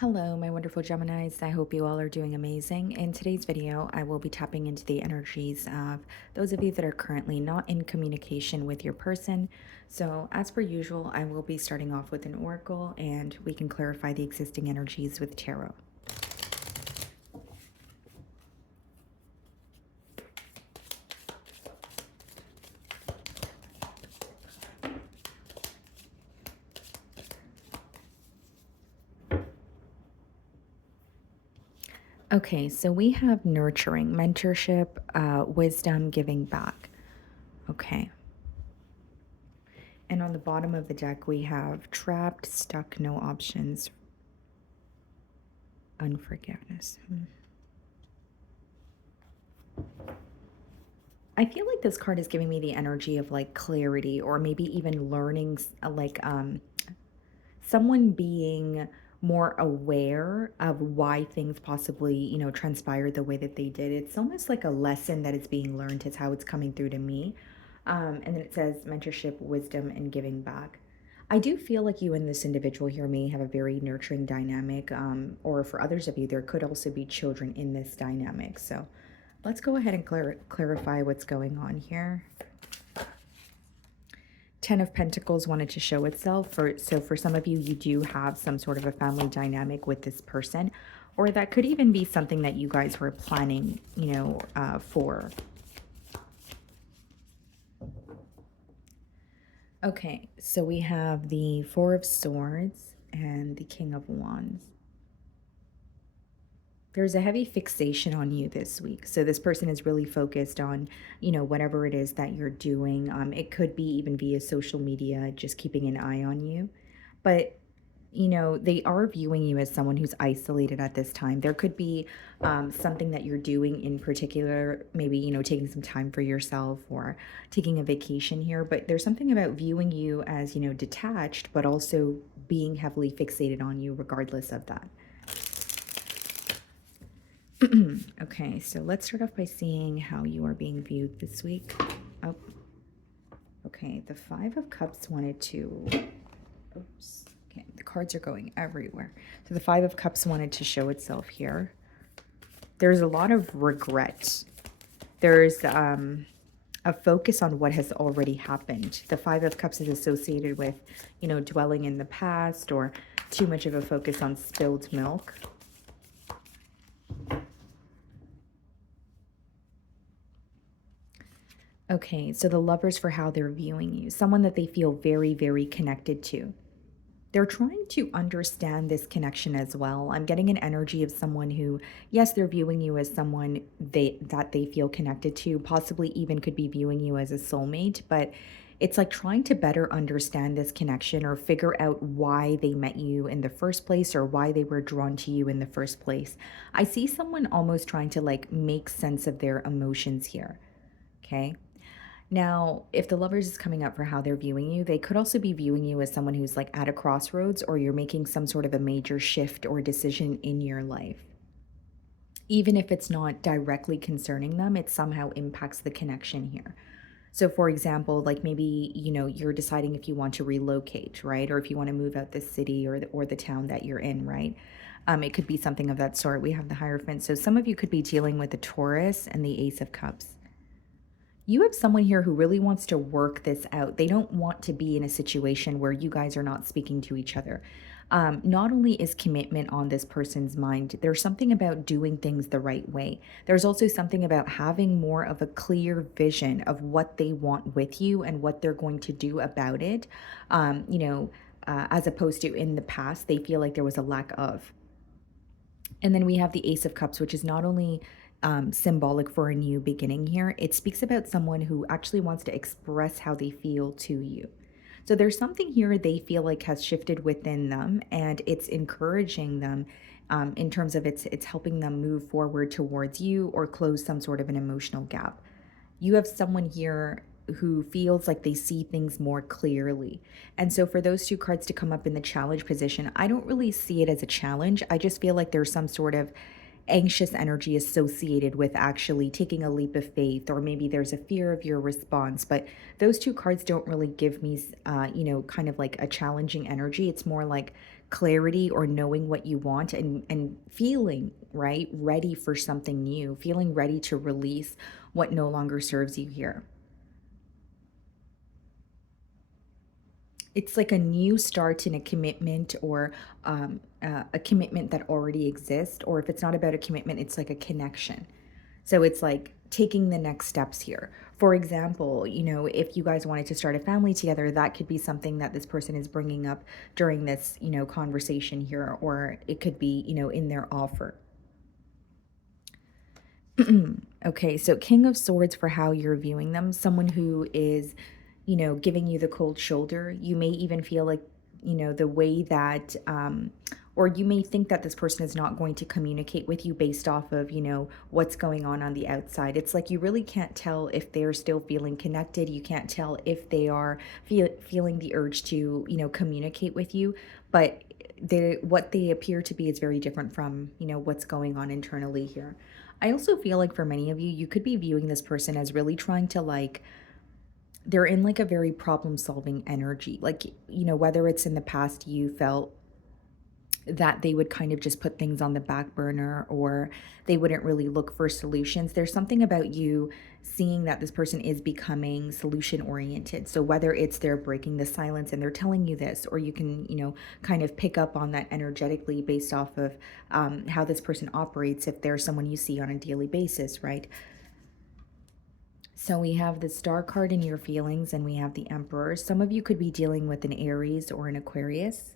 Hello, my wonderful Geminis. I hope you all are doing amazing. In today's video, I will be tapping into the energies of those of you that are currently not in communication with your person. So, as per usual, I will be starting off with an oracle and we can clarify the existing energies with tarot. Okay, so we have nurturing, mentorship, wisdom, giving back. Okay. And on the bottom of the deck, we have trapped, stuck, no options, unforgiveness. I feel like this card is giving me the energy of like clarity or maybe even learning, someone being more aware of why things possibly, transpired the way that they did. It's almost like a lesson that is being learned, is how it's coming through to me. And then it says mentorship, wisdom, and giving back. I do feel like you and this individual here may have a very nurturing dynamic, or for others of you, there could also be children in this dynamic. So let's go ahead and clarify what's going on here. Ten of Pentacles wanted to show itself. So for some of you, you do have some sort of a family dynamic with this person, or that could even be something that you guys were planning, for. Okay, so we have the Four of Swords and the King of Wands. There's a heavy fixation on you this week. So this person is really focused on, whatever it is that you're doing. It could be even via social media, just keeping an eye on you. But they are viewing you as someone who's isolated at this time. There could be something that you're doing in particular, maybe, taking some time for yourself or taking a vacation here. But there's something about viewing you as, detached, but also being heavily fixated on you regardless of that. Okay, so let's start off by seeing how you are being viewed this week. Oh, okay, the Five of Cups wanted to... Oops. Okay, the cards are going everywhere. So the Five of Cups wanted to show itself here. There's a lot of regret. There's a focus on what has already happened. The Five of Cups is associated with, dwelling in the past or too much of a focus on spilled milk. Okay, so the Lovers, for how they're viewing you, someone that they feel very, very connected to. They're trying to understand this connection as well. I'm getting an energy of someone who, yes, they're viewing you as someone that they feel connected to, possibly even could be viewing you as a soulmate, but it's like trying to better understand this connection or figure out why they met you in the first place or why they were drawn to you in the first place. I see someone almost trying to like make sense of their emotions here. Okay. Now, if the Lovers is coming up for how they're viewing you, they could also be viewing you as someone who's like at a crossroads, or you're making some sort of a major shift or decision in your life. Even if it's not directly concerning them, it somehow impacts the connection here. So for example, like maybe, you're deciding if you want to relocate, right? Or if you want to move out the city or the town that you're in, right? It could be something of that sort. We have the Hierophant. So some of you could be dealing with the Taurus and the Ace of Cups. You have someone here who really wants to work this out. They don't want to be in a situation where you guys are not speaking to each other. Not only is commitment on this person's mind, there's something about doing things the right way. There's also something about having more of a clear vision of what they want with you and what they're going to do about it. As opposed to in the past, they feel like there was a lack of. And then we have the Ace of Cups, which is not only symbolic for a new beginning here, it speaks about someone who actually wants to express how they feel to you. So there's something here they feel like has shifted within them, and it's encouraging them in terms of it's helping them move forward towards you or close some sort of an emotional gap. You have someone here who feels like they see things more clearly. And so for those two cards to come up in the challenge position, I don't really see it as a challenge. I just feel like there's some sort of anxious energy associated with actually taking a leap of faith, or maybe there's a fear of your response. But those two cards don't really give me, kind of like a challenging energy. It's more like clarity or knowing what you want and feeling right ready for something new, feeling ready to release what no longer serves you here. It's like a new start in a commitment or a commitment that already exists. Or if it's not about a commitment, it's like a connection. So it's like taking the next steps here. For example, if you guys wanted to start a family together, that could be something that this person is bringing up during this, conversation here, or it could be, in their offer. Okay, so King of Swords for how you're viewing them, someone who is, giving you the cold shoulder. You may even feel like, the way that, or you may think that this person is not going to communicate with you based off of, what's going on the outside. It's like you really can't tell if they're still feeling connected. You can't tell if they are feeling the urge to, communicate with you. But what they appear to be is very different from, what's going on internally here. I also feel like for many of you, you could be viewing this person as really trying to like, they're in like a very problem solving energy. Like, whether it's in the past you felt that they would kind of just put things on the back burner or they wouldn't really look for solutions. There's something about you seeing that this person is becoming solution oriented. So whether it's they're breaking the silence and they're telling you this, or you can, kind of pick up on that energetically based off of how this person operates if there's someone you see on a daily basis, right? So we have the Star card in your feelings and we have the Emperor. Some of you could be dealing with an Aries or an Aquarius.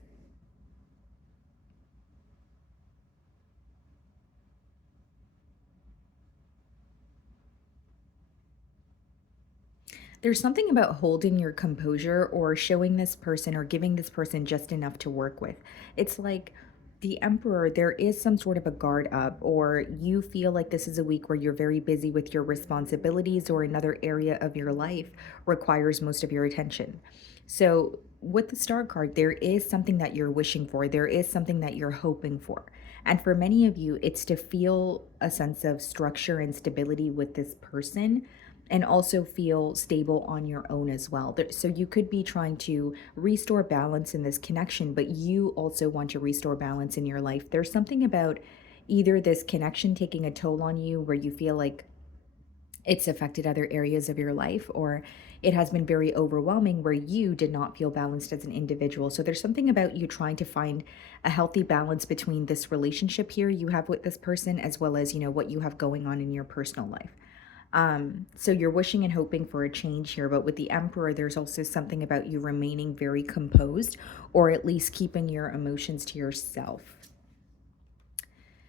There's something about holding your composure or showing this person or giving this person just enough to work with. It's like the Emperor, there is some sort of a guard up, or you feel like this is a week where you're very busy with your responsibilities, or another area of your life requires most of your attention. So, with the Star card, there is something that you're wishing for, there is something that you're hoping for. And for many of you, it's to feel a sense of structure and stability with this person and also feel stable on your own as well. So you could be trying to restore balance in this connection, but you also want to restore balance in your life. There's something about either this connection taking a toll on you where you feel like it's affected other areas of your life, or it has been very overwhelming where you did not feel balanced as an individual. So there's something about you trying to find a healthy balance between this relationship here you have with this person as well as, what you have going on in your personal life. So you're wishing and hoping for a change here, but with the Emperor, there's also something about you remaining very composed or at least keeping your emotions to yourself.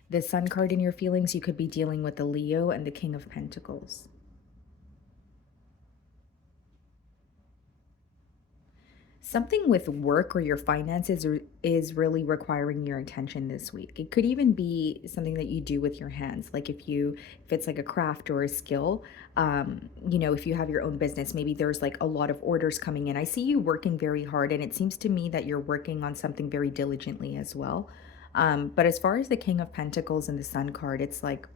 The Sun card in your feelings, you could be dealing with the Leo and the King of Pentacles. Something with work or your finances is really requiring your attention this week. It could even be something that you do with your hands. Like if it's like a craft or a skill, if you have your own business, maybe there's like a lot of orders coming in. I see you working very hard, and it seems to me that you're working on something very diligently as well. But as far as the King of Pentacles and the Sun card, it's like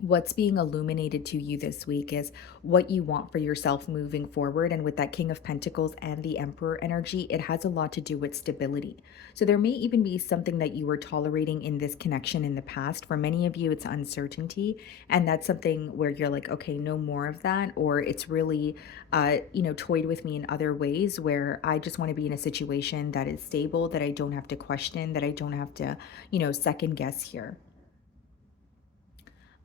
what's being illuminated to you this week is what you want for yourself moving forward. And with that King of Pentacles and the Emperor energy, it has a lot to do with stability. So there may even be something that you were tolerating in this connection in the past. For many of you, it's uncertainty. And that's something where you're like, okay, no more of that. Or it's really, toyed with me in other ways where I just want to be in a situation that is stable, that I don't have to question, that I don't have to, second guess here.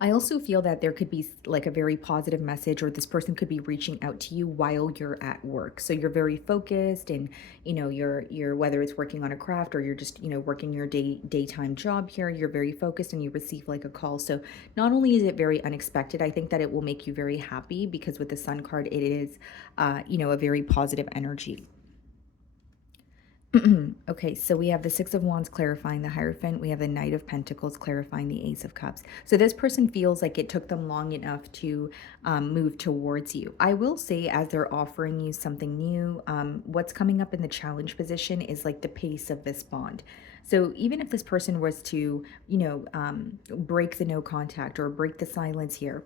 I also feel that there could be like a very positive message, or this person could be reaching out to you while you're at work. So you're very focused, and you're whether it's working on a craft or you're just working your daytime job here. You're very focused, and you receive like a call. So not only is it very unexpected, I think that it will make you very happy because with the Sun card, it is a very positive energy. Okay, so we have the Six of Wands clarifying the Hierophant. We have the Knight of Pentacles clarifying the Ace of Cups. So this person feels like it took them long enough to move towards you. I will say, as they're offering you something new, what's coming up in the challenge position is like the pace of this bond. So even if this person was to, break the no contact or break the silence here,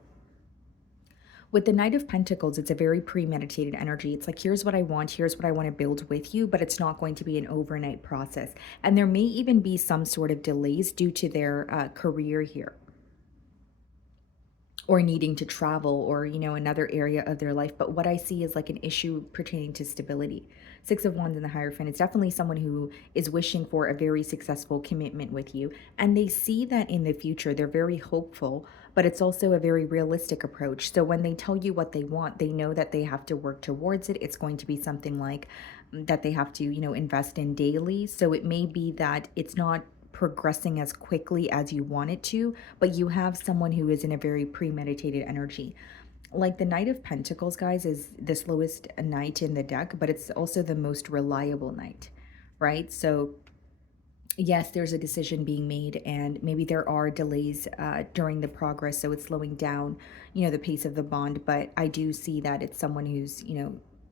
With the Knight of Pentacles, it's a very premeditated energy. It's like, here's what I want, here's what I want to build with you, but it's not going to be an overnight process. And there may even be some sort of delays due to their career here, or needing to travel, or another area of their life. But what I see is like an issue pertaining to stability. Six of Wands in the Hierophant, it's definitely someone who is wishing for a very successful commitment with you, and they see that in the future. They're very hopeful, but it's also a very realistic approach. So when they tell you what they want, they know that they have to work towards it. It's going to be something like that they have to invest in daily. So it may be that it's not progressing as quickly as you want it to, but you have someone who is in a very premeditated energy. Like the Knight of Pentacles, guys, is the slowest knight in the deck, but it's also the most reliable knight, right? So yes, there's a decision being made, and maybe there are delays during the progress, so it's slowing down the pace of the bond. But I do see that it's someone who's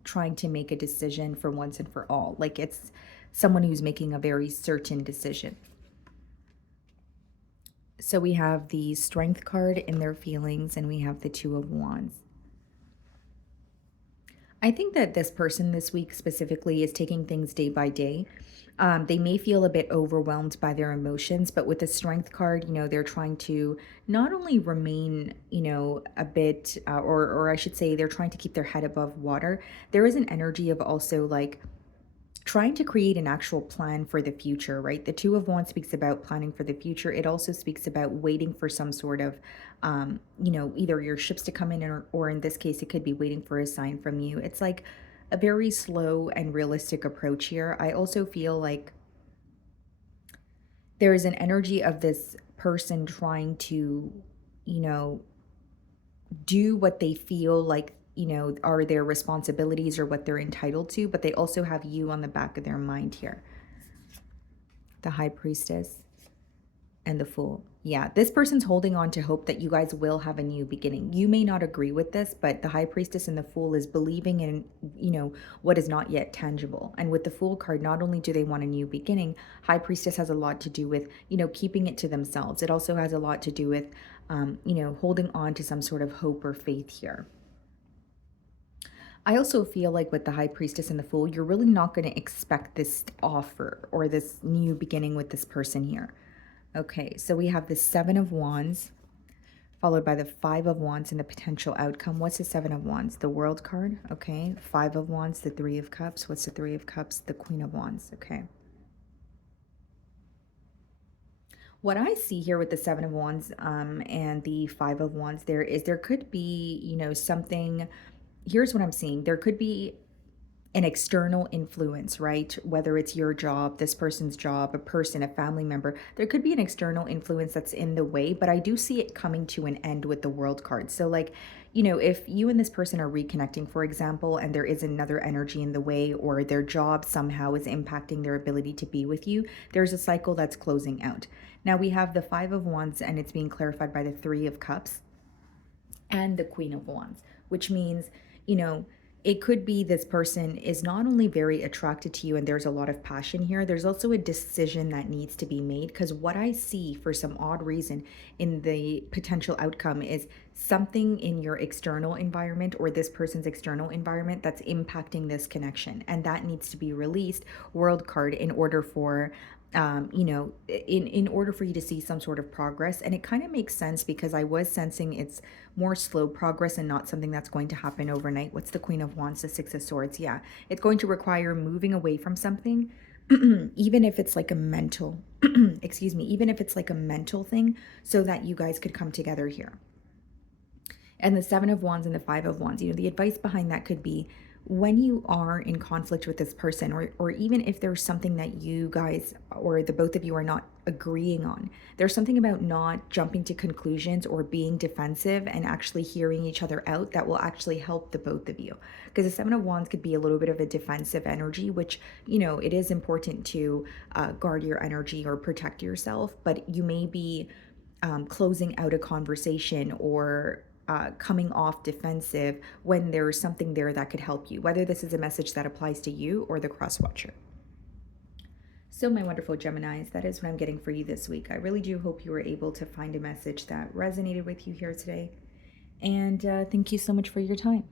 trying to make a decision for once and for all. Like, it's someone who's making a very certain decision. So we have the Strength card in their feelings, and we have the Two of Wands. I think that this person this week specifically is taking things day by day. They may feel a bit overwhelmed by their emotions, but with the Strength card, they're trying to not only remain, a bit, or I should say, they're trying to keep their head above water. There is an energy of also like trying to create an actual plan for the future, right? The Two of Wands speaks about planning for the future. It also speaks about waiting for some sort of, either your ships to come in, or in this case, it could be waiting for a sign from you. It's like a very slow and realistic approach here. I also feel like there is an energy of this person trying to, you know, do what they feel like are their responsibilities or what they're entitled to, but they also have you on the back of their mind here. The High Priestess and the Fool. Yeah, this person's holding on to hope that you guys will have a new beginning. You may not agree with this, but the High Priestess and the Fool is believing in what is not yet tangible. And with the Fool card, not only do they want a new beginning, High Priestess has a lot to do with keeping it to themselves. It also has a lot to do with holding on to some sort of hope or faith here. I also feel like with the High Priestess and the Fool, you're really not going to expect this offer or this new beginning with this person here. Okay, so we have the Seven of Wands, followed by the Five of Wands and the potential outcome. What's the Seven of Wands? The World card, okay. Five of Wands, the Three of Cups. What's the Three of Cups? The Queen of Wands, okay. What I see here with the Seven of Wands and the Five of Wands, there could be, something. Here's what I'm seeing. There could be an external influence, right? Whether it's your job, this person's job, a person, a family member, there could be an external influence that's in the way, but I do see it coming to an end with the World card. So like, if you and this person are reconnecting, for example, and there is another energy in the way, or their job somehow is impacting their ability to be with you, there's a cycle that's closing out. Now we have the Five of Wands, and it's being clarified by the Three of Cups and the Queen of Wands, which means, it could be this person is not only very attracted to you and there's a lot of passion here, there's also a decision that needs to be made. Because what I see for some odd reason in the potential outcome is something in your external environment or this person's external environment that's impacting this connection. And that needs to be released, World card, in order for in order for you to see some sort of progress. And it kind of makes sense because I was sensing it's more slow progress and not something that's going to happen overnight. What's the Queen of Wands? The Six of Swords. Yeah, it's going to require moving away from something, even if it's like a mental, excuse me, even if it's like a mental thing, so that you guys could come together here. And the Seven of Wands and the Five of Wands, the advice behind that could be, when you are in conflict with this person, or even if there's something that you guys or the both of you are not agreeing on, there's something about not jumping to conclusions or being defensive and actually hearing each other out that will actually help the both of you. Because the Seven of Wands could be a little bit of a defensive energy, which, it is important to guard your energy or protect yourself, but you may be closing out a conversation or coming off defensive when there's something there that could help you, whether this is a message that applies to you or the cross watcher. So my wonderful Geminis, that is what I'm getting for you this week. I really do hope you were able to find a message that resonated with you here today. And thank you so much for your time.